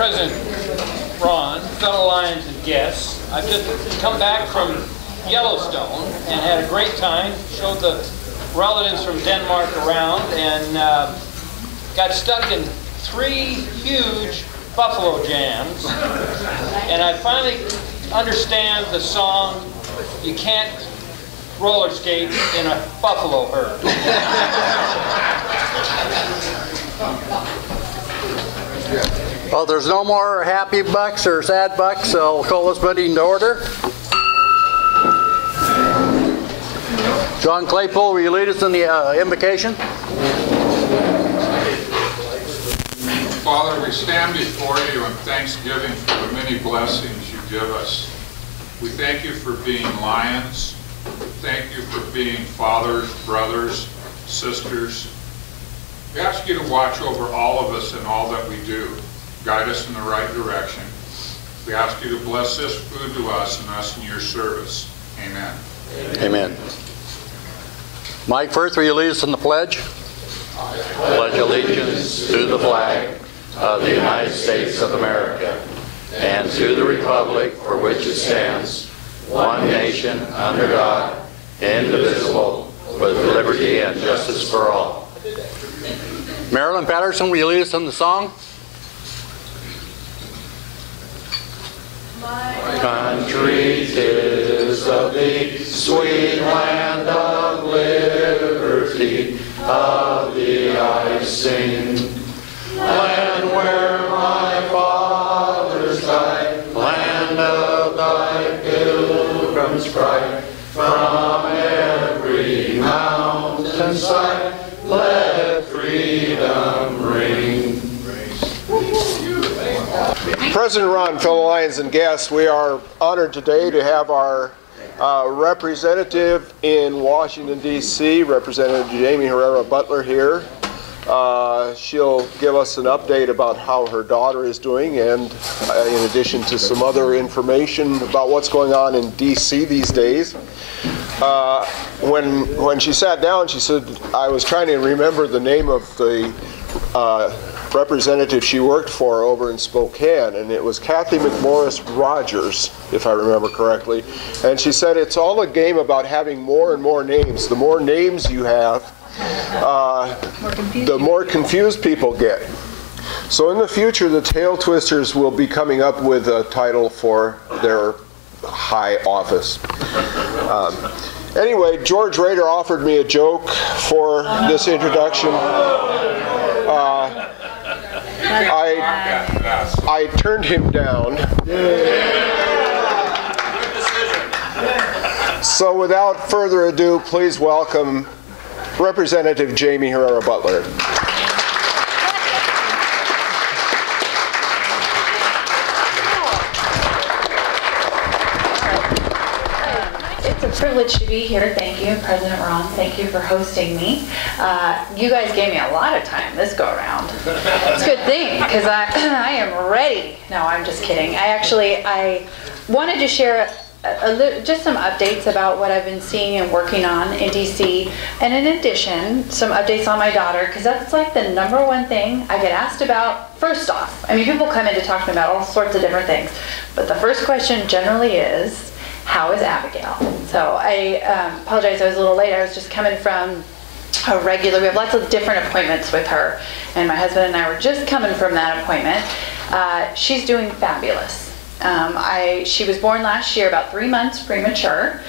President Ron, fellow Lions and guests. I've just come back from Yellowstone and had a great time. Showed the relatives from Denmark around and got stuck in 3 huge buffalo jams. And I finally understand the song, "You Can't Roller Skate in a Buffalo Herd." Well, there's no more happy bucks or sad bucks, so I'll call this meeting to order. John Claypool, will you lead us in the invocation? Father, we stand before you in thanksgiving for the many blessings you give us. We thank you for being lions. Thank you for being fathers, brothers, sisters. We ask you to watch over all of us in all that we do. Guide us in the right direction. We ask you to bless this food to us and us in your service. Amen. Amen. Mike, first, will you lead us in the pledge? I pledge allegiance to the flag of the United States of America and to the republic for which it stands, one nation under God, indivisible, with liberty and justice for all. Marilyn Patterson, will you lead us in the song? My country 'tis of thee, sweet land of liberty, of thee I sing. Land where my fathers died, land of thy pilgrims' pride, from every mountainside, let freedom ring. President Ron, fellow Lions and guests, we are honored today to have our representative in Washington, D.C., Representative Jaime Herrera Beutler here. She'll give us an update about how her daughter is doing and in addition to some other information about what's going on in D.C. these days. When she sat down, she said, I was trying to remember the name of the representative she worked for over in Spokane, and it was Kathy McMorris Rogers, if I remember correctly. And she said it's all a game about having more and more names. The more names you have, the more confused people get. So in the future, the Tail Twisters will be coming up with a title for their high office. Anyway, George Rader offered me a joke for this introduction. I turned him down. So without further ado, please welcome Representative Jaime Herrera Beutler. It's a privilege to be here. Thank you, President Ron. Thank you for hosting me. You guys gave me a lot of time this go around. It's a good thing because I am ready. No, I'm just kidding. I wanted to share just some updates about what I've been seeing and working on in DC, and in addition, some updates on my daughter, because that's like the #1 thing I get asked about first off. I mean, people come in to talk to me about all sorts of different things, but the first question generally is, how is Abigail? So I apologize, I was a little late. I was just coming from we have lots of different appointments with her, and my husband and I were just coming from that appointment. She's doing fabulous. She was born last year, about 3 months premature,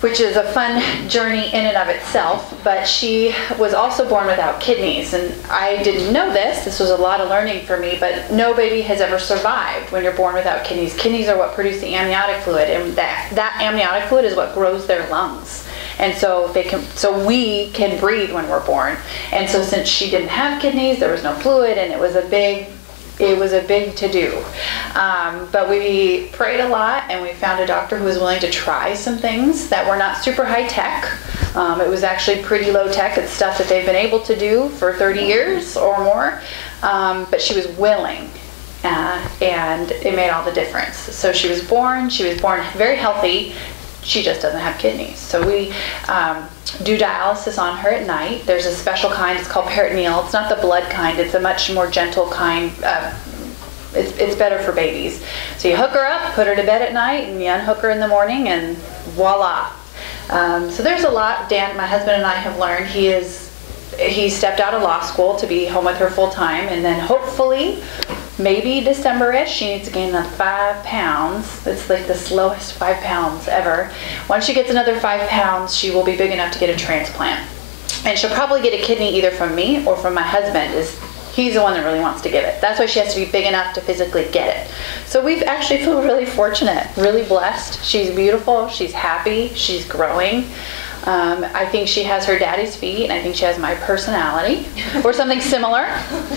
which is a fun journey in and of itself, but she was also born without kidneys, and I didn't know this. This was a lot of learning for me, but no baby has ever survived when you're born without kidneys. Kidneys are what produce the amniotic fluid, and that amniotic fluid is what grows their lungs. And so we can breathe when we're born. And so since she didn't have kidneys, there was no fluid, and it was a big to-do. But we prayed a lot, and we found a doctor who was willing to try some things that were not super high-tech. It was actually pretty low-tech. It's stuff that they've been able to do for 30 years or more. But she was willing, and it made all the difference. So she was born very healthy. She just doesn't have kidneys. So we do dialysis on her at night. There's a special kind, it's called peritoneal. It's not the blood kind, it's a much more gentle kind, It's better for babies. So you hook her up, put her to bed at night, and you unhook her in the morning, and voila. So there's a lot Dan, my husband, and I have learned. He stepped out of law school to be home with her full time, and then hopefully, maybe December-ish, she needs to gain another 5 pounds. It's like the slowest 5 pounds ever. Once she gets another 5 pounds, she will be big enough to get a transplant. And she'll probably get a kidney either from me or from my husband. He's the one that really wants to give it. That's why she has to be big enough to physically get it. So we actually feel really fortunate, really blessed. She's beautiful, she's happy, she's growing. I think she has her daddy's feet, and I think she has my personality, or something similar.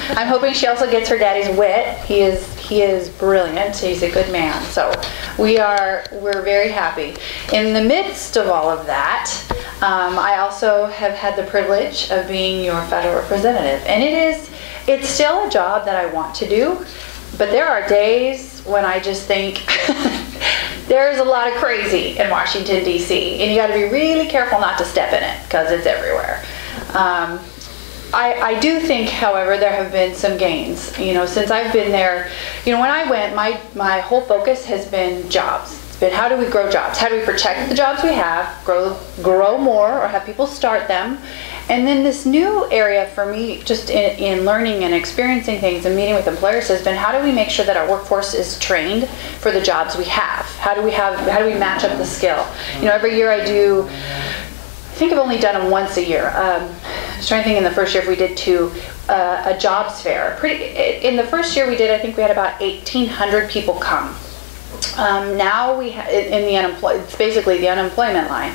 I'm hoping she also gets her daddy's wit. He is brilliant. He's a good man. So we're very happy. In the midst of all of that, I also have had the privilege of being your federal representative, and it's still a job that I want to do, but there are days when I just think there's a lot of crazy in Washington, D.C., and you got to be really careful not to step in it because it's everywhere. I do think, however, there have been some gains. Since I've been there, when I went, my whole focus has been jobs. It's been how do we grow jobs? How do we protect the jobs we have, grow more, or have people start them? And then this new area for me, just in learning and experiencing things and meeting with employers, has been how do we make sure that our workforce is trained for the jobs we have? How do we match up the skill? Every year I think I've only done them once a year. I was trying to think in the first year if we did 2, a jobs fair. In the first year we did, I think we had about 1,800 people come. Now we in the unemployed, it's basically the unemployment line.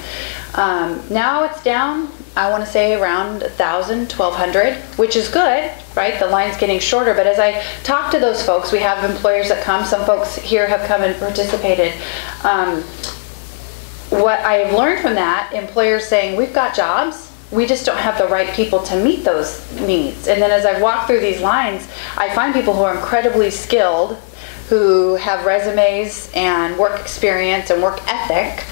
Now it's down, I want to say around 1,000, 1,200, which is good, right? The line's getting shorter, but as I talk to those folks, we have employers that come, some folks here have come and participated. What I've learned from that, employers saying, we've got jobs, we just don't have the right people to meet those needs. And then as I walk through these lines, I find people who are incredibly skilled, who have resumes and work experience and work ethic.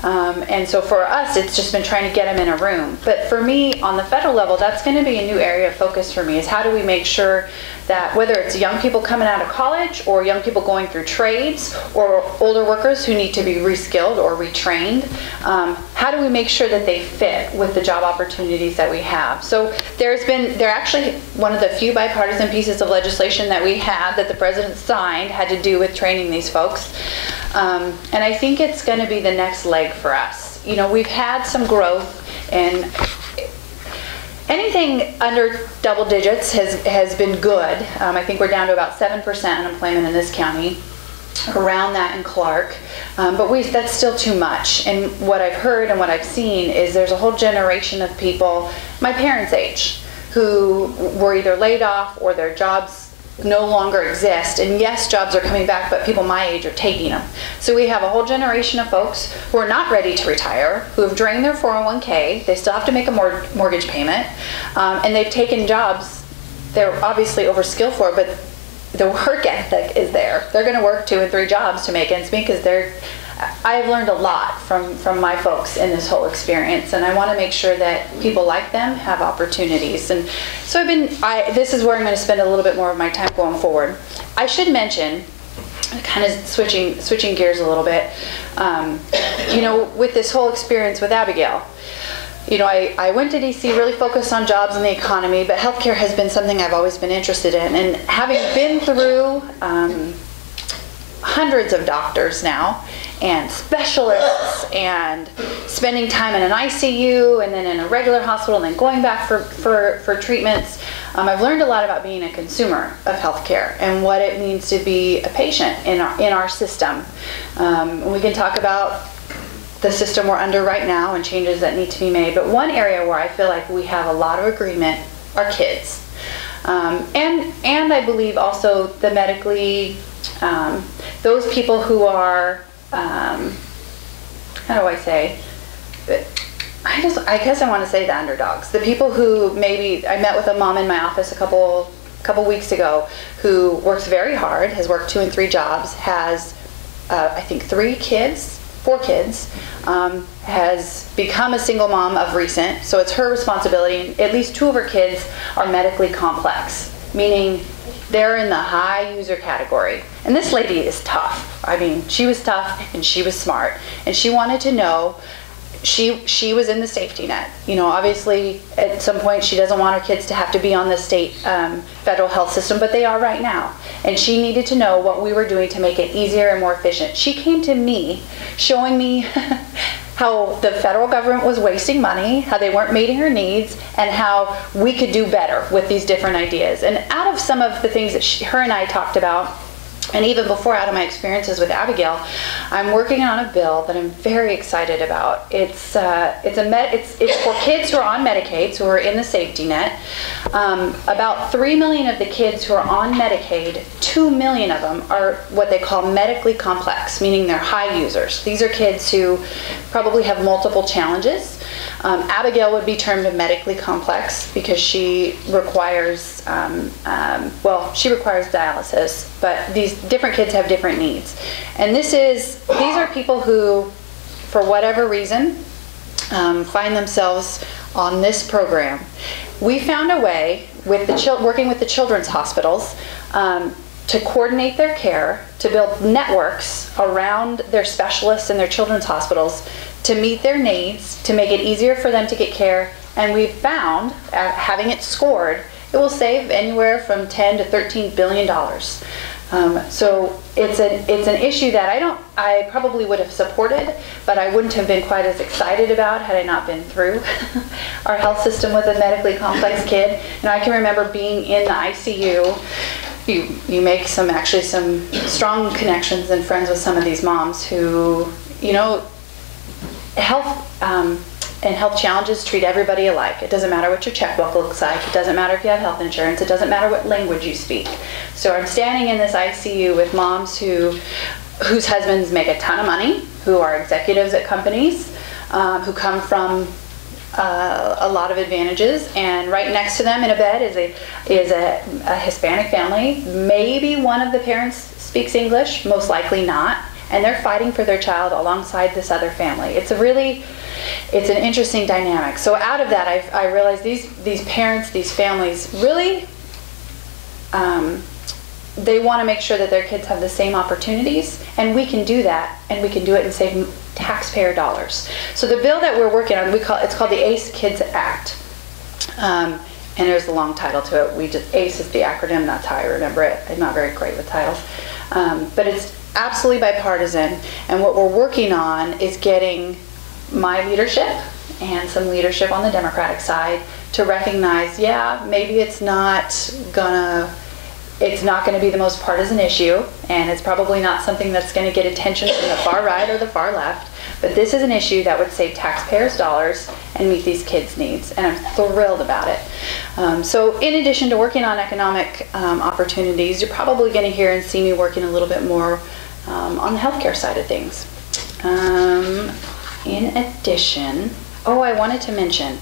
And so for us, it's just been trying to get them in a room. But for me, on the federal level, that's going to be a new area of focus for me, is how do we make sure that whether it's young people coming out of college or young people going through trades or older workers who need to be reskilled or retrained, how do we make sure that they fit with the job opportunities that we have? So they're actually one of the few bipartisan pieces of legislation that we had that the president signed had to do with training these folks. And I think it's going to be the next leg for us. We've had some growth, and anything under double digits has been good. I think we're down to about 7% unemployment in this county, around that in Clark. But that's still too much. And what I've heard and what I've seen is there's a whole generation of people, my parents' age, who were either laid off or their jobs no longer exist. And yes, jobs are coming back, but people my age are taking them. So we have a whole generation of folks who are not ready to retire, who have drained their 401k, they still have to make a mortgage payment, and they've taken jobs they're obviously overskilled for, but the work ethic is there. They're going to work 2 and 3 jobs to make ends meet because I've learned a lot from my folks in this whole experience, and I want to make sure that people like them have opportunities. And so this is where I'm going to spend a little bit more of my time going forward. I should mention, kind of switching gears a little bit, with this whole experience with Abigail, I went to DC really focused on jobs and the economy, but healthcare has been something I've always been interested in. And having been through hundreds of doctors now, and specialists, and spending time in an ICU, and then in a regular hospital, and then going back for treatments, I've learned a lot about being a consumer of healthcare and what it means to be a patient in our system. We can talk about the system we're under right now and changes that need to be made. But one area where I feel like we have a lot of agreement are kids. And I believe also the medically, those people who are, how do I say, I guess I want to say the underdogs. The people who maybe, I met with a mom in my office a couple weeks ago who works very hard, has worked 2 and 3 jobs, has, I think 4 kids, has become a single mom of recent, so it's her responsibility. At least 2 of her kids are medically complex, meaning They're in the high user category. And this lady is tough. I mean, she was tough and she was smart. And she wanted to know, she was in the safety net. You know, obviously at some point she doesn't want her kids to have to be on the state federal health system, but they are right now. And she needed to know what we were doing to make it easier and more efficient. She came to me showing me how the federal government was wasting money, how they weren't meeting her needs, and how we could do better with these different ideas. And out of some of the things that her and I talked about, and even before, out of my experiences with Abigail, I'm working on a bill that I'm very excited about. It's for kids who are on Medicaid, who are in the safety net. About 3 million of the kids who are on Medicaid, 2 million of them are what they call medically complex, meaning they're high users. These are kids who probably have multiple challenges. Abigail would be termed medically complex because she requires, she requires dialysis, but these different kids have different needs. And these are people who, for whatever reason, find themselves on this program. We found a way, working with the children's hospitals, to coordinate their care, to build networks around their specialists and their children's hospitals to meet their needs, to make it easier for them to get care. And we've found, having it scored, it will save anywhere from $10 to $13 billion. So it's an issue that I probably would have supported, but I wouldn't have been quite as excited about had I not been through our health system with a medically complex kid. And I can remember being in the ICU. You make some strong connections and friends with some of these moms who, you know, health and health challenges treat everybody alike. It doesn't matter what your checkbook looks like. It doesn't matter if you have health insurance. It doesn't matter what language you speak. So I'm standing in this ICU with moms whose husbands make a ton of money, who are executives at companies, who come from a lot of advantages, and right next to them in a bed is a Hispanic family. Maybe one of the parents speaks English, most likely not, and they're fighting for their child alongside this other family. It's an interesting dynamic. So out of that, I realized these parents, these families, really, they want to make sure that their kids have the same opportunities, and we can do that, and we can do it and save taxpayer dollars. So the bill that we're working on, it's called the ACE Kids Act, and there's a long title to it. ACE is the acronym. That's how I remember it. I'm not very great with titles, but it's absolutely bipartisan. And what we're working on is getting my leadership and some leadership on the Democratic side to recognize, yeah, maybe it's not gonna be the most partisan issue, and it's probably not something that's going to get attention from the far right or the far left, but this is an issue that would save taxpayers dollars and meet these kids' needs, and I'm thrilled about it. So in addition to working on economic opportunities, you're probably going to hear and see me working a little bit more on the healthcare side of things. In addition, I wanted to mention,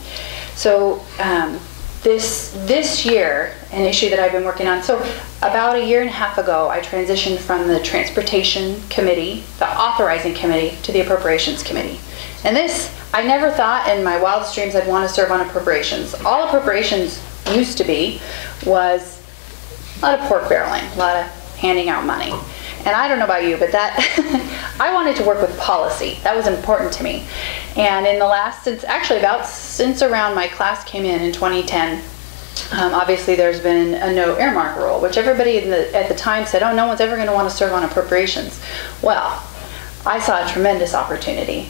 so this year, an issue that I've been working on. So about a year and a half ago, I transitioned from the Transportation Committee, the Authorizing Committee, to the Appropriations Committee. And this, I never thought in my wildest dreams I'd want to serve on appropriations. All appropriations used to be was a lot of pork barreling, a lot of handing out money. And I don't know about you, but I wanted to work with policy. That was important to me. And in the since around my class came in 2010, obviously there's been a no earmark rule, which everybody at the time said, oh, no one's ever going to want to serve on appropriations. Well, I saw a tremendous opportunity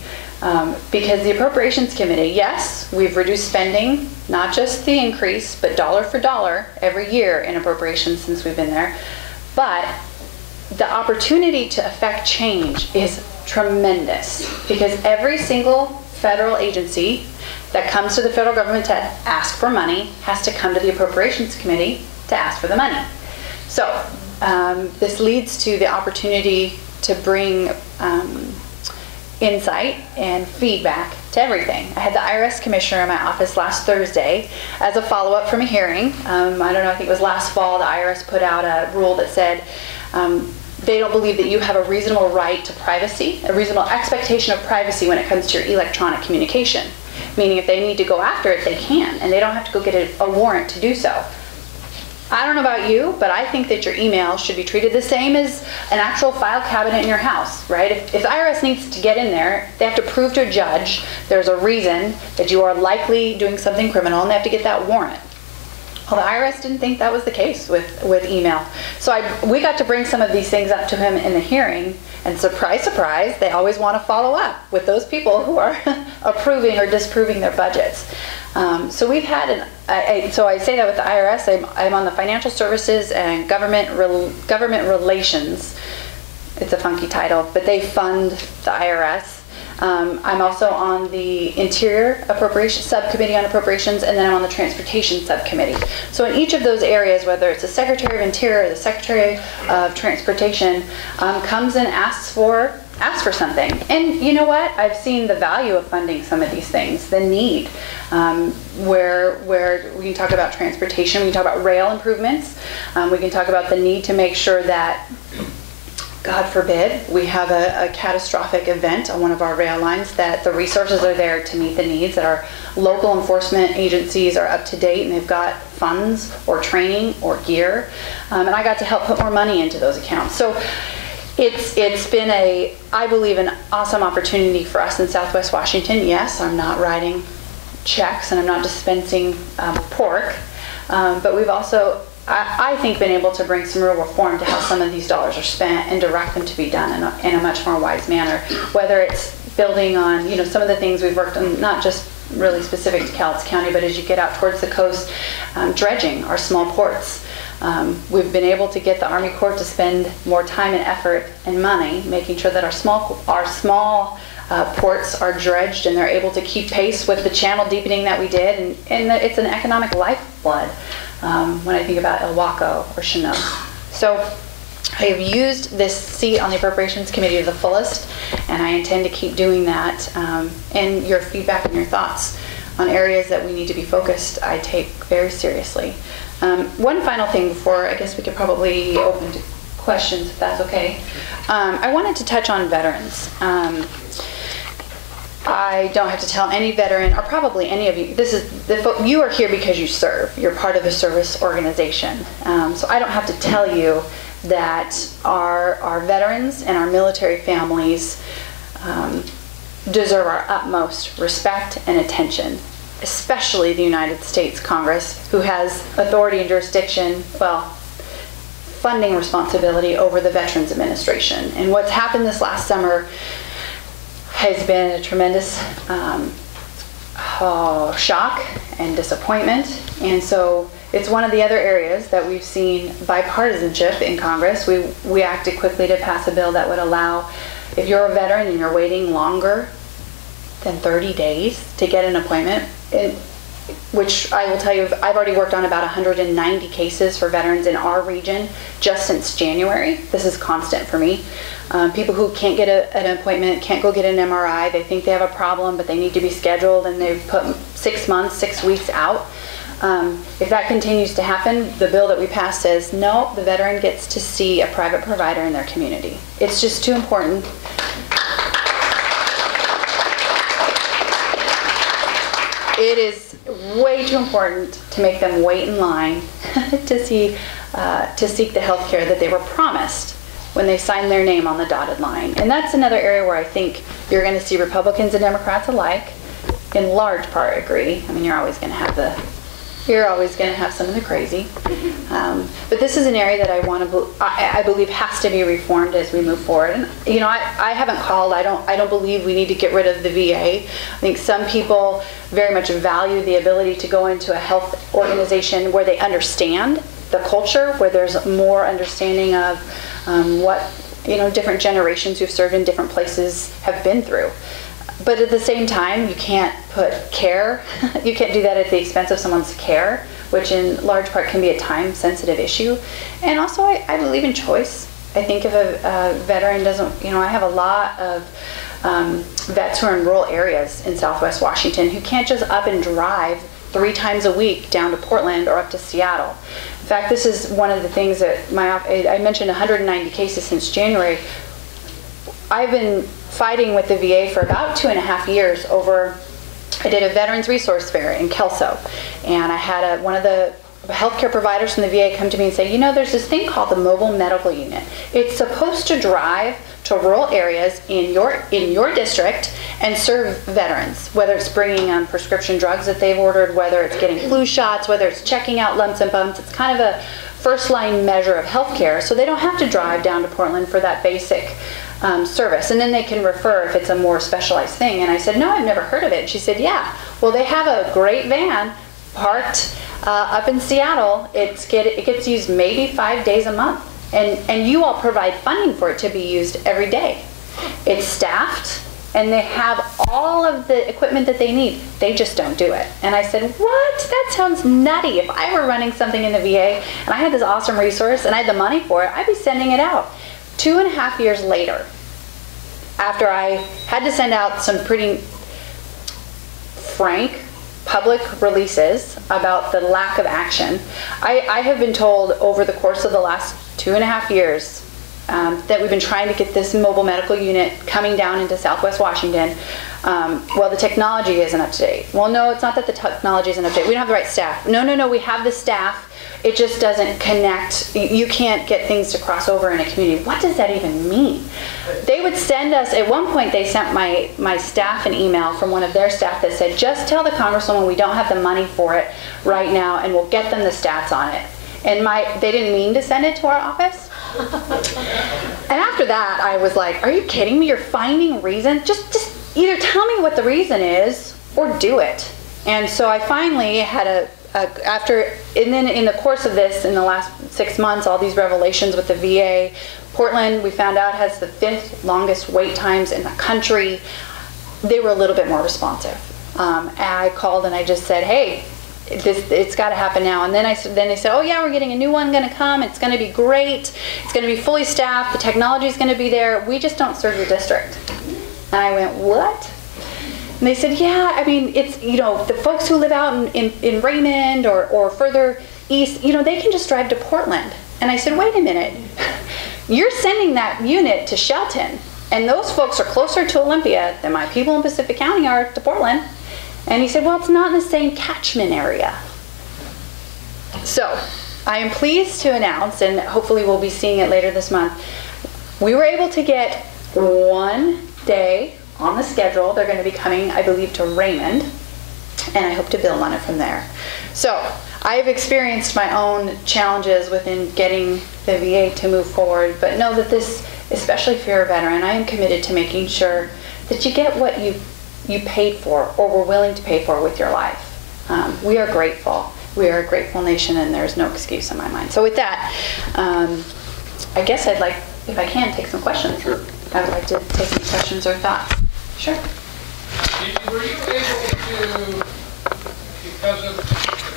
because the Appropriations Committee, yes, we've reduced spending, not just the increase, but dollar for dollar every year in appropriations since we've been there. But the opportunity to affect change is tremendous because every single federal agency that comes to the federal government to ask for money has to come to the Appropriations Committee to ask for the money. So this leads to the opportunity to bring insight and feedback to everything. I had the IRS commissioner in my office last Thursday as a follow-up from a hearing. I don't know, I think it was last fall, the IRS put out a rule that said they don't believe that you have a reasonable right to privacy, a reasonable expectation of privacy when it comes to your electronic communication. Meaning if they need to go after it, they can, and they don't have to go get a warrant to do so. I don't know about you, but I think that your email should be treated the same as an actual file cabinet in your house, right? If the IRS needs to get in there, they have to prove to a judge there's a reason that you are likely doing something criminal, and they have to get that warrant. Well, the IRS didn't think that was the case with email. So we got to bring some of these things up to him in the hearing, and surprise, surprise, they always want to follow up with those people who are approving or disproving their budgets. So we've had so I say that with the IRS. I'm on the Financial Services and Government Relations. It's a funky title, but they fund the IRS. I'm also on the Interior Appropriations Subcommittee on Appropriations, and then I'm on the Transportation Subcommittee. So in each of those areas, whether it's the Secretary of Interior or the Secretary of Transportation, comes and asks for something. And you know what? I've seen the value of funding some of these things, the need. Where we can talk about transportation, we can talk about rail improvements, we can talk about the need to make sure that, God forbid, we have a catastrophic event on one of our rail lines, that the resources are there to meet the needs, that our local enforcement agencies are up to date and they've got funds or training or gear. And I got to help put more money into those accounts. So it's been I believe, an awesome opportunity for us in Southwest Washington. Yes, I'm not writing checks and I'm not dispensing pork, but we've also, I think, been able to bring some real reform to how some of these dollars are spent and direct them to be done in a much more wise manner. Whether it's building on, some of the things we've worked on, not just really specific to Cowlitz County, but as you get out towards the coast, dredging our small ports. We've been able to get the Army Corps to spend more time and effort and money making sure that our small ports are dredged and they're able to keep pace with the channel deepening that we did, and it's an economic lifeblood when I think about Ilwaco or Chinook. So I have used this seat on the Appropriations Committee to the fullest, and I intend to keep doing that. And your feedback and your thoughts on areas that we need to be focused, I take very seriously. One final thing before I guess we could probably open to questions, if that's okay. I wanted to touch on veterans. I don't have to tell any veteran, or probably any of you, you are here because you serve. You're part of a service organization. So I don't have to tell you that our veterans and our military families deserve our utmost respect and attention, especially the United States Congress, who has authority and jurisdiction, funding responsibility over the Veterans Administration. And what's happened this last summer has been a tremendous shock and disappointment. And so it's one of the other areas that we've seen bipartisanship in Congress. We acted quickly to pass a bill that would allow, if you're a veteran and you're waiting longer than 30 days to get an appointment, which I will tell you, I've already worked on about 190 cases for veterans in our region just since January. This is constant for me. People who can't get an appointment, can't go get an MRI, they think they have a problem, but they need to be scheduled, and they've put 6 months, 6 weeks out. If that continues to happen, the bill that we passed says, no, the veteran gets to see a private provider in their community. It's just too important. It is way too important to make them wait in line to seek the health care that they were promised when they signed their name on the dotted line. And that's another area where I think you're going to see Republicans and Democrats alike, in large part, agree. I mean, you're always going to have some of the crazy. But this is an area that I believe has to be reformed as we move forward. And I haven't called. I don't believe we need to get rid of the VA. I think some people very much value the ability to go into a health organization where they understand the culture, where there's more understanding of what different generations who've served in different places have been through. But at the same time, you can't put care, you can't do that at the expense of someone's care, which in large part can be a time-sensitive issue. And also, I believe in choice. I think if a veteran doesn't, I have a lot of vets who are in rural areas in Southwest Washington who can't just up and drive 3 times a week down to Portland or up to Seattle. In fact, this is one of the things that I mentioned 190 cases since January. I've been fighting with the VA for about 2.5 years over, I did a Veterans Resource Fair in Kelso, and I had one of the healthcare providers from the VA come to me and say, you know, there's this thing called the mobile medical unit. It's supposed to drive to rural areas in your district and serve veterans, whether it's bringing prescription drugs that they've ordered, whether it's getting flu shots, whether it's checking out lumps and bumps. It's kind of a first line measure of healthcare, so they don't have to drive down to Portland for that basic service, and then they can refer if it's a more specialized thing. And I said, no, I've never heard of it. And she said, yeah, well, they have a great van parked up in Seattle. It gets used maybe 5 days a month, and you all provide funding for it to be used every day. It's staffed, and they have all of the equipment that they need. They just don't do it. And I said, what? That sounds nutty. If I were running something in the VA and I had this awesome resource and I had the money for it, I'd be sending it out. 2.5 years later, after I had to send out some pretty frank public releases about the lack of action, I have been told over the course of the last 2.5 years that we've been trying to get this mobile medical unit coming down into Southwest Washington. Well, the technology isn't up to date. Well, no, it's not that the technology isn't up to date. We don't have the right staff. No, we have the staff. It just doesn't connect. You can't get things to cross over in a community. What does that even mean? They would send us, at one point they sent my staff an email from one of their staff that said, just tell the Congresswoman we don't have the money for it right now and we'll get them the stats on it. And they didn't mean to send it to our office. And after that, I was like, are you kidding me? You're finding reason? Just either tell me what the reason is or do it. And so I finally had and then in the course of this, in the last 6 months, all these revelations with the VA, Portland, we found out, has the 5th longest wait times in the country. They were a little bit more responsive. And I called and I just said, hey, it's got to happen now. And then they said, oh yeah, we're getting a new one going to come. It's going to be great. It's going to be fully staffed. The technology is going to be there. We just don't serve your district. And I went, what? And they said, yeah, I mean, it's, you know, the folks who live out in Raymond or further east, you know, they can just drive to Portland. And I said, wait a minute. You're sending that unit to Shelton, and those folks are closer to Olympia than my people in Pacific County are to Portland. And he said, well, it's not in the same catchment area. So I am pleased to announce, and hopefully we'll be seeing it later this month, we were able to get one day on the schedule. They're going to be coming, I believe, to Raymond, and I hope to build on it from there. So I have experienced my own challenges within getting the VA to move forward, but know that this, especially if you're a veteran, I am committed to making sure that you get what you paid for or were willing to pay for with your life. We are grateful. We are a grateful nation, and there's no excuse in my mind. So with that, I guess I'd like, if I can, take some questions. Sure. I would like to take any questions or thoughts. Sure. Were you able to, because of the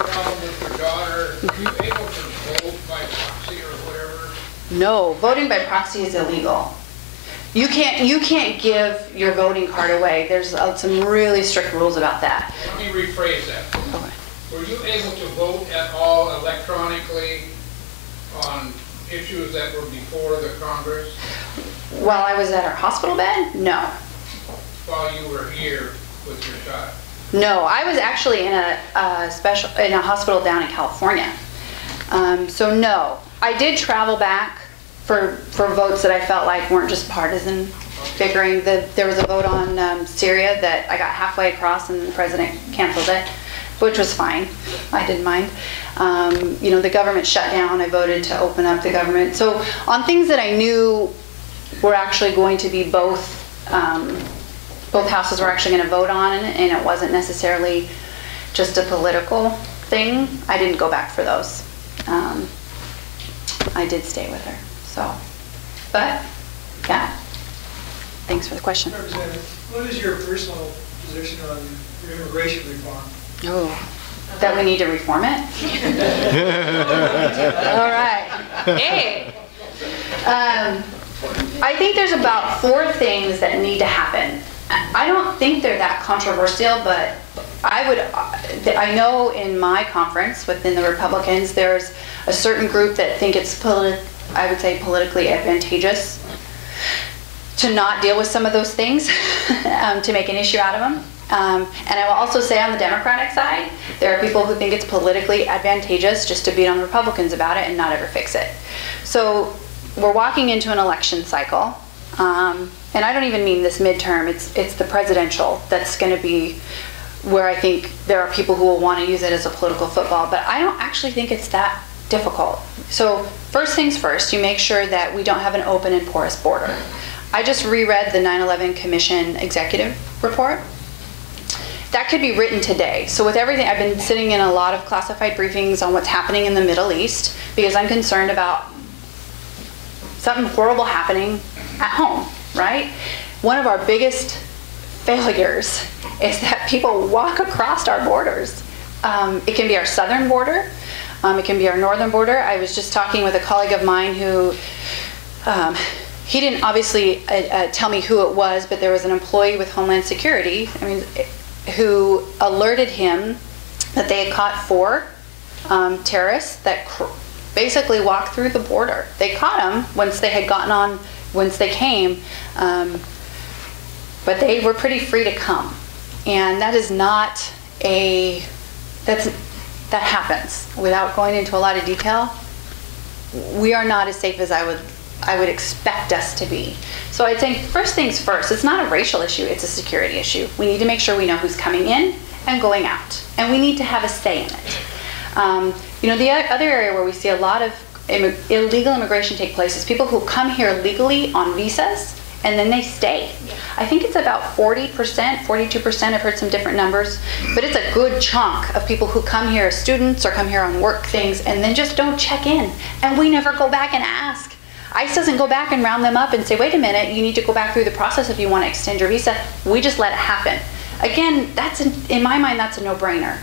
problem with your daughter, were you able to vote by proxy or whatever? No, voting by proxy is illegal. You can't give your voting card away. There's some really strict rules about that. Let me rephrase that. Okay. Were you able to vote at all electronically on issues that were before the Congress? While I was at our hospital bed? No. While you were here with your child? No, I was actually in a hospital down in California. So no, I did travel back for votes that I felt like weren't just partisan, figuring that there was a vote on Syria that I got halfway across and the president canceled it, which was fine. I didn't mind. You know, the government shut down. I voted to open up the government. So on things that I knew were actually going to be both houses were actually going to vote on, and it wasn't necessarily just a political thing, I didn't go back for those. I did stay with her. So, but yeah. Thanks for the question. Representative, what is your personal position on immigration reform? Oh, that we need to reform it? All right. Hey. I think there's about 4 things that need to happen. I don't think they're that controversial, but I know in my conference within the Republicans, there's a certain group that think it's I would say politically advantageous to not deal with some of those things, to make an issue out of them. And I will also say on the Democratic side, there are people who think it's politically advantageous just to beat on the Republicans about it and not ever fix it. So we're walking into an election cycle, and I don't even mean this midterm, it's the presidential that's going to be where I think there are people who will want to use it as a political football, but I don't actually think it's that difficult. So first things first, you make sure that we don't have an open and porous border. I just reread the 9/11 Commission executive report. That could be written today. So with everything, I've been sitting in a lot of classified briefings on what's happening in the Middle East because I'm concerned about something horrible happening at home, right? One of our biggest failures is that people walk across our borders. It can be our southern border. It can be our northern border. I was just talking with a colleague of mine who, he didn't obviously tell me who it was, but there was an employee with Homeland Security, who alerted him that they had caught 4 terrorists that basically walked through the border. They caught them once they had gotten on, once they came, but they were pretty free to come. And that is not that happens. Without going into a lot of detail, we are not as safe as I would expect us to be. So I think first things first, it's not a racial issue, it's a security issue. We need to make sure we know who's coming in and going out, and we need to have a say in it. The other area where we see a lot of illegal immigration take place is people who come here legally on visas and then they stay. I think it's about 40%, 42%, I've heard some different numbers, but it's a good chunk of people who come here as students or come here on work things and then just don't check in, and we never go back and ask. ICE doesn't go back and round them up and say, wait a minute, you need to go back through the process if you want to extend your visa. We just let it happen. Again, in my mind, that's a no-brainer.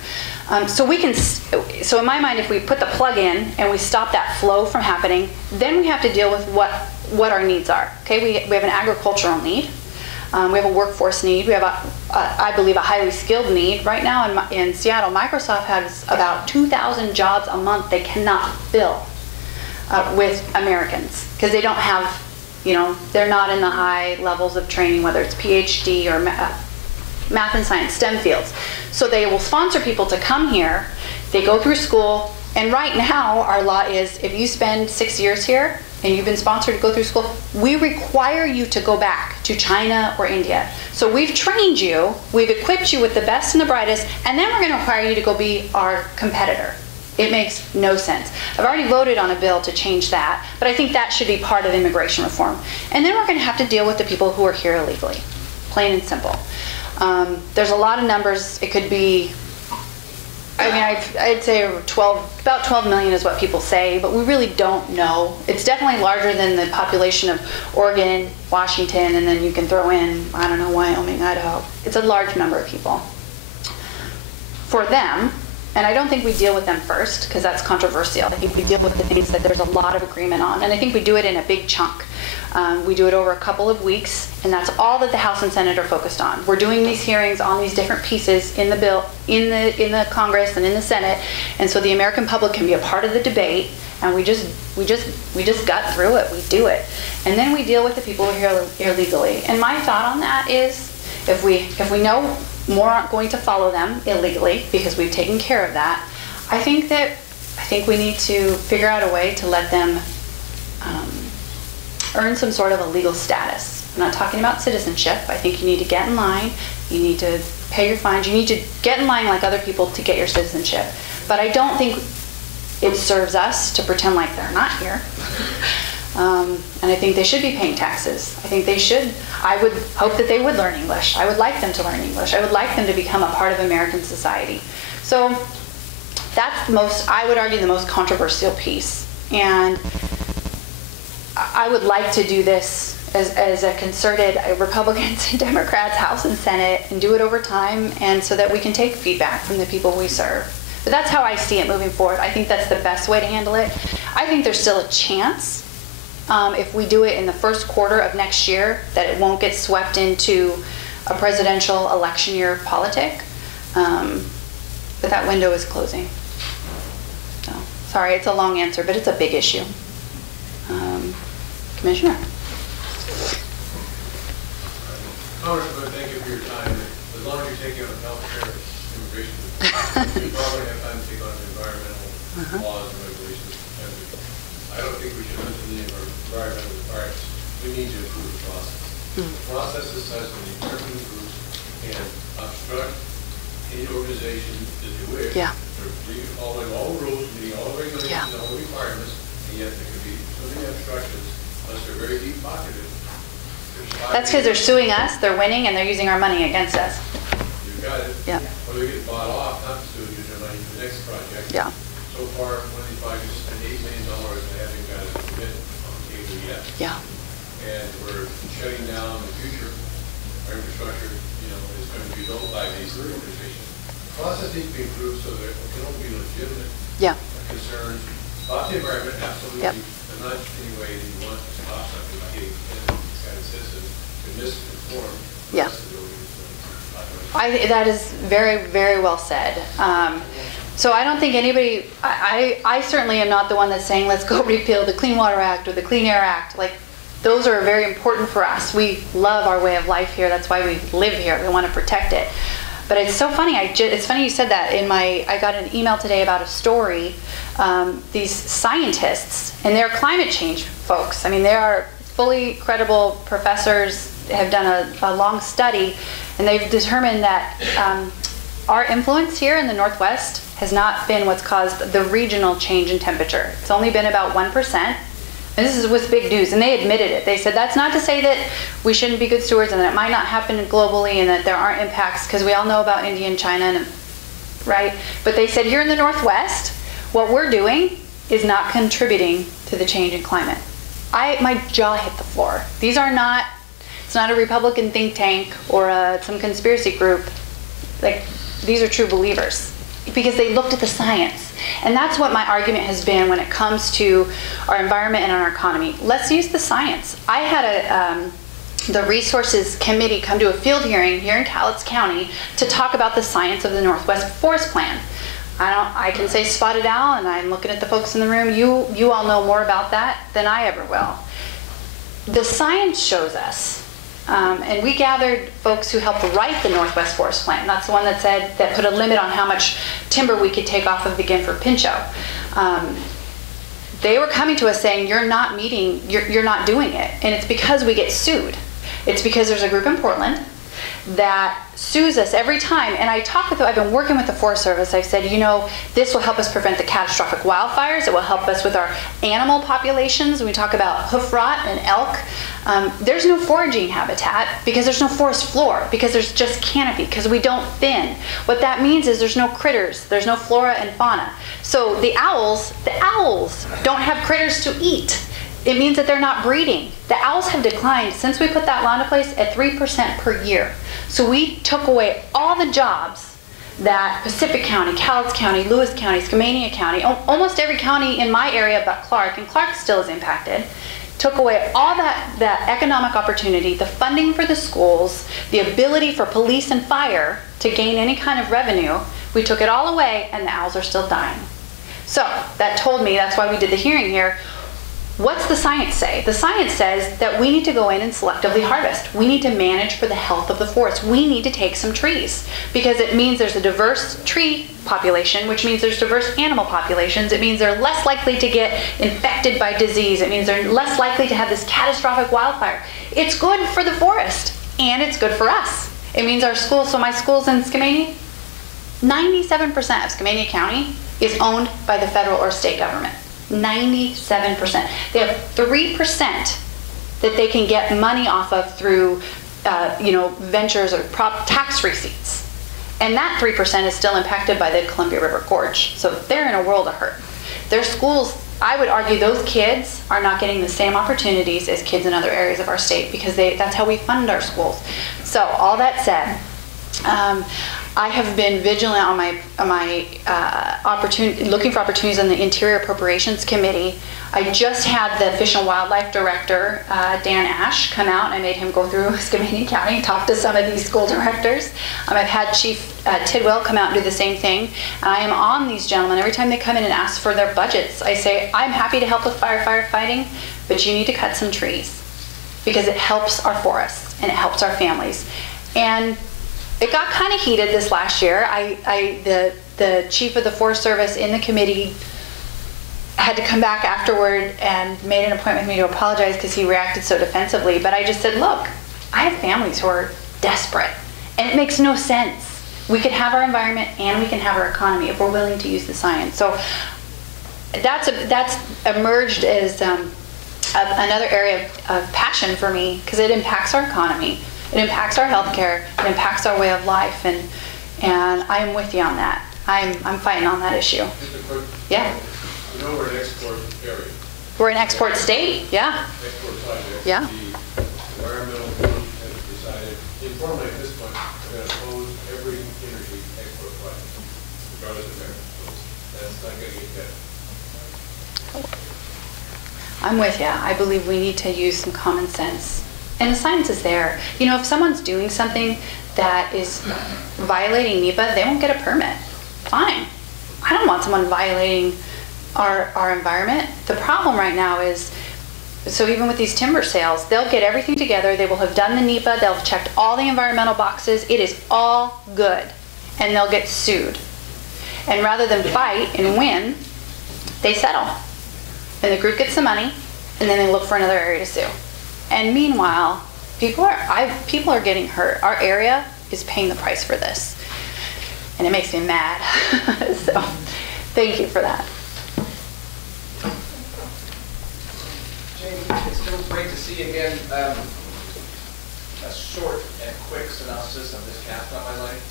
So in my mind, if we put the plug in and we stop that flow from happening, then we have to deal with what our needs are. Okay, we have an agricultural need. We have a workforce need. We have, I believe, a highly skilled need. Right now in Seattle, Microsoft has about 2,000 jobs a month they cannot fill with Americans because they don't have, they're not in the high levels of training, whether it's PhD or math and science, STEM fields. So they will sponsor people to come here. They go through school, and right now our law is if you spend 6 years here and you've been sponsored to go through school, we require you to go back to China or India. So we've trained you, we've equipped you with the best and the brightest, and then we're going to require you to go be our competitor. It makes no sense. I've already voted on a bill to change that, but I think that should be part of immigration reform. And then we're going to have to deal with the people who are here illegally, plain and simple. There's a lot of numbers. It could be, I'd say about 12 million is what people say, but we really don't know. It's definitely larger than the population of Oregon, Washington, and then you can throw in, I don't know, Wyoming, Idaho. It's a large number of people. For them, and I don't think we deal with them first because that's controversial. I think we deal with the things that there's a lot of agreement on, and I think we do it in a big chunk. We do it over a couple of weeks, and that's all that the House and Senate are focused on. We're doing these hearings on these different pieces in the bill, in the Congress and in the Senate, and so the American public can be a part of the debate. And we just gut through it. We do it, and then we deal with the people who are here illegally. And my thought on that is, if we know more aren't going to follow them illegally because we've taken care of that, I think we need to figure out a way to let them earn some sort of a legal status. I'm not talking about citizenship. I think you need to get in line. You need to pay your fines. You need to get in line like other people to get your citizenship. But I don't think it serves us to pretend like they're not here. And I think they should be paying taxes. I think they should. I would hope that they would learn English. I would like them to learn English. I would like them to become a part of American society. So that's I would argue, the most controversial piece. And I would like to do this as a concerted Republicans and Democrats, House and Senate, and do it over time, and so that we can take feedback from the people we serve. But that's how I see it moving forward. I think that's the best way to handle it. I think there's still a chance, if we do it in the first quarter of next year, that it won't get swept into a presidential election year politic. But that window is closing. So, sorry, it's a long answer, but it's a big issue. Commissioner? Congressman, thank you for your time. It was long as you're taking on healthcare, immigration, you probably have time to take on environmental laws and regulations. I don't think we should listen to any of our environmental requirements. We need to improve the process. The process is such that the American group can obstruct any organization as they wish. Yeah. They're following all the rules, meeting all the regulations, and all the requirements, and yet there could be so many obstructions unless they're very deep pocketed. That's because they're suing us, they're winning, and they're using our money against us. You got it. Yeah. Or they get bought off, not to use their money for the next project. Yeah. So far, one of these projects spent $8 million and they haven't got a commitment on the table yet. Yeah. And we're shutting down the future. Our infrastructure, is going to be built by these organizations. The process needs to be improved so that it can only be legitimate concerns about the environment, absolutely, but not in any way that you want to stop something by getting these kind of citizens to misinform the rest of the organization. That is very, very well said. So I don't think anybody, I certainly am not the one that's saying, let's go repeal the Clean Water Act or the Clean Air Act. Like, those are very important for us. We love our way of life here. That's why we live here. We want to protect it. But it's so funny. It's funny you said that. I got an email today about a story. These scientists, and they're climate change folks. I mean, they are fully credible professors, have done a long study, and they've determined that our influence here in the Northwest has not been what's caused the regional change in temperature. It's only been about 1%. And this was big news, and they admitted it. They said that's not to say that we shouldn't be good stewards and that it might not happen globally and that there aren't impacts, because we all know about India and China, right? But they said here in the Northwest, what we're doing is not contributing to the change in climate. My jaw hit the floor. These are not, it's not a Republican think tank or some conspiracy group. Like, these are true believers because they looked at the science. And that's what my argument has been when it comes to our environment and our economy. Let's use the science. I had the Resources Committee come to a field hearing here in Cowlitz County to talk about the science of the Northwest Forest Plan. I can say spotted owl, and I'm looking at the folks in the room. You all know more about that than I ever will. The science shows us, and we gathered folks who helped write the Northwest Forest Plan. That's the one that put a limit on how much timber we could take off of the Gifford Pinchot. They were coming to us saying, you're not doing it. And it's because we get sued. It's because there's a group in Portland that sues us every time. And I've been working with the Forest Service. I've said, this will help us prevent the catastrophic wildfires. It will help us with our animal populations. We talk about hoof rot and elk. There's no foraging habitat because there's no forest floor, because there's just canopy, because we don't thin. What that means is there's no critters, there's no flora and fauna. So the owls don't have critters to eat. It means that they're not breeding. The owls have declined since we put that law into place at 3% per year. So we took away all the jobs that Pacific County, Cowlitz County, Lewis County, Skamania County, almost every county in my area but Clark, and Clark still is impacted, took away all that economic opportunity, the funding for the schools, the ability for police and fire to gain any kind of revenue. We took it all away, and the owls are still dying. So that told me, that's why we did the hearing here, what's the science say? The science says that we need to go in and selectively harvest. We need to manage for the health of the forest. We need to take some trees because it means there's a diverse tree population, which means there's diverse animal populations. It means they're less likely to get infected by disease. It means they're less likely to have this catastrophic wildfire. It's good for the forest, and it's good for us. It means our schools, so my schools in Skamania, 97% of Skamania County is owned by the federal or state government. 97%. They have 3% that they can get money off of through, ventures or tax receipts. And that 3% is still impacted by the Columbia River Gorge. So they're in a world of hurt. Their schools, I would argue those kids are not getting the same opportunities as kids in other areas of our state because that's how we fund our schools. So all that said, I have been vigilant on my opportunity, looking for opportunities on the Interior Appropriations Committee. I just had the Fish and Wildlife Director, Dan Ash, come out, and I made him go through Skamania County and talk to some of these school directors. I've had Chief Tidwell come out and do the same thing. And I am on these gentlemen. Every time they come in and ask for their budgets, I say, I'm happy to help with firefighting, but you need to cut some trees because it helps our forests and it helps our families. And it got kind of heated this last year. The chief of the Forest Service in the committee had to come back afterward and made an appointment with me to apologize because he reacted so defensively. But I just said, look, I have families who are desperate, and it makes no sense. We can have our environment and we can have our economy if we're willing to use the science. So that's emerged as another area of passion for me, because it impacts our economy, it impacts our healthcare, it impacts our way of life, and I'm with you on that. I'm fighting on that issue. Just a quick, Yeah. you know we're an export area. We're an export state. Yeah. Export project. Yeah. The environmental group has decided, informally at this point, they're going to oppose every energy export project, regardless of merit. That's not going to get better. I'm with you. I believe we need to use some common sense. And the science is there. You know, if someone's doing something that is violating NEPA, they won't get a permit. Fine. I don't want someone violating our environment. The problem right now is, so even with these timber sales, they'll get everything together. They will have done the NEPA. They'll have checked all the environmental boxes. It is all good. And they'll get sued. And rather than fight and win, they settle. And the group gets the money, and then they look for another area to sue. And meanwhile, people are getting hurt. Our area is paying the price for this. And it makes me mad. So thank you for that. Jamie, it's still great to see you again. A short and quick synopsis of this cast on my life.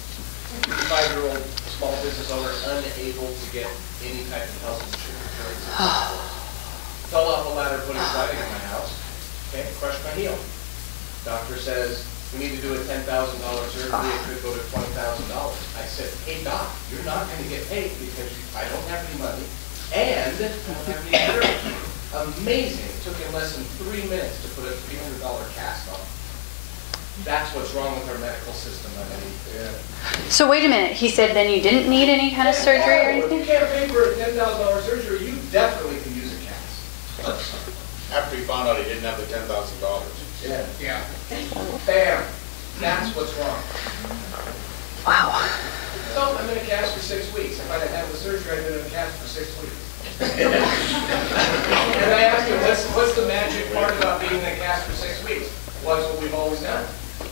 5-year-old small business owner unable to get any type of health insurance. Fell off a ladder putting siding in my house. Okay, crushed my heel. Doctor says, we need to do a $10,000 surgery. It could go to $20,000. I said, hey doc, you're not going to get paid because I don't have any money and I don't have any insurance. Amazing. It took him less than 3 minutes to put a $300 cast on. That's what's wrong with our medical system. I mean, So wait a minute. He said then you didn't need any kind of surgery or anything? If you can't pay for a $10,000 surgery, you definitely can use a cast. After he found out he didn't have the $10,000. Yeah. Bam. That's what's wrong. Wow. So I'm in a cast for 6 weeks. If I didn't have the surgery, I'd been in a cast for 6 weeks. And I asked him, what's the magic part about being in a cast for 6 weeks? Well, that's what we've always done.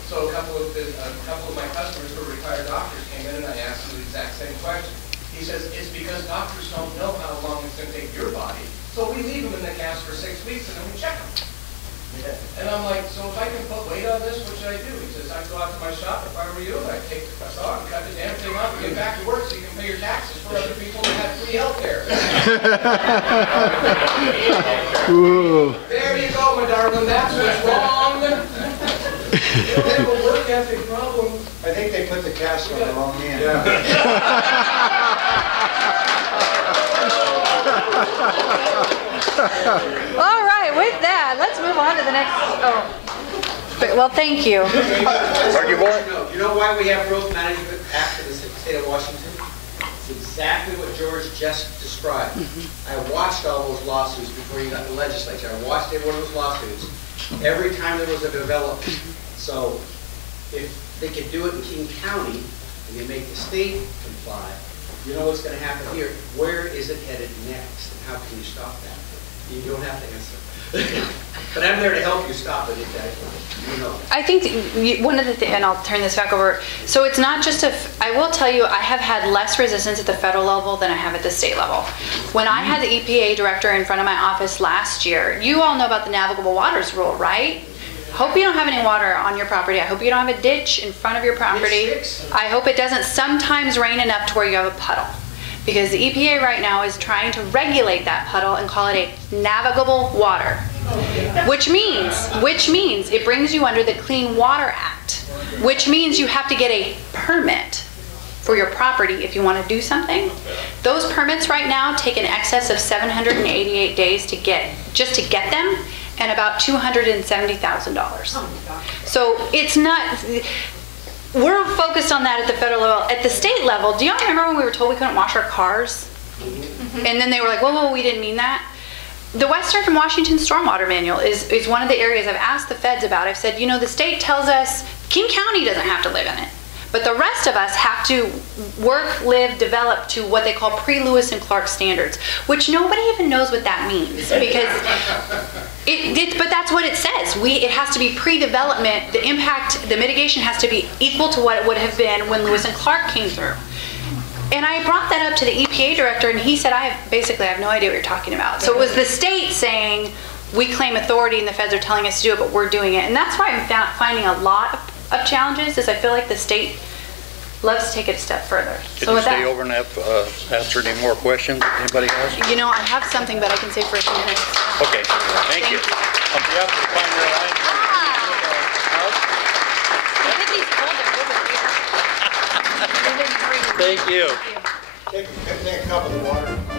So a couple of my customers who are retired doctors came in and I asked them the exact same question. He says, it's because doctors don't know how long it's going to take your body. So we leave them in the cast for 6 weeks and then we check them. And I'm like, so if I can put weight on this, what should I do? He says, I'd go out to my shop if I were you, and I'd take the saw and cut the damn thing off and get back to work so you can pay your taxes for other people that have free health care. There you go, my darling, that's what's wrong. You don't have a work ethic problem. I think they put the cast on the wrong man. All right, with that, let's move on to the next. Oh, well, thank you. You know why we have growth management act in the state of Washington? It's exactly what George just described. I watched all those lawsuits before you got in the legislature. I watched every one of those lawsuits every time there was a development. So if they could do it in King County and they make the state comply, you know what's going to happen here. Where is it headed next? And how can you stop that? You don't have to answer. But I'm there to help you stop it if that, you know. I think one of the things, and I'll turn this back over, so it's not just I will tell you, I have had less resistance at the federal level than I have at the state level. When I had the EPA director in front of my office last year, you all know about the navigable waters rule, right? Hope you don't have any water on your property. I hope you don't have a ditch in front of your property. I hope it doesn't sometimes rain enough to where you have a puddle. Because the EPA right now is trying to regulate that puddle and call it a navigable water. Which means it brings you under the Clean Water Act. Which means you have to get a permit for your property if you want to do something. Those permits right now take in excess of 788 days to get, just to get them, and about $270,000. So it's not, we're focused on that at the federal level. At the state level, do y'all remember when we were told we couldn't wash our cars? And then they were like, whoa, we didn't mean that. The Western Washington Stormwater Manual is one of the areas I've asked the feds about. I've said, you know, the state tells us King County doesn't have to live in it, But the rest of us have to work, live, develop to what they call pre-Lewis and Clark standards, which nobody even knows what that means, because but that's what it says. It has to be pre-development. The impact, the mitigation has to be equal to what it would have been when Lewis and Clark came through. And I brought that up to the EPA director, and he said, I have no idea what you're talking about. So it was the state saying, we claim authority and the feds are telling us to do it, but we're doing it. And that's why I'm finding a lot of challenges, is I feel like the state loves to take it a step further. Could you stay over and answer any more questions anybody has? You know, I have something, but I can say for a few minutes. Okay, thank you. On behalf of the Pioneer Alliance. Thank you. Take a cup of the water.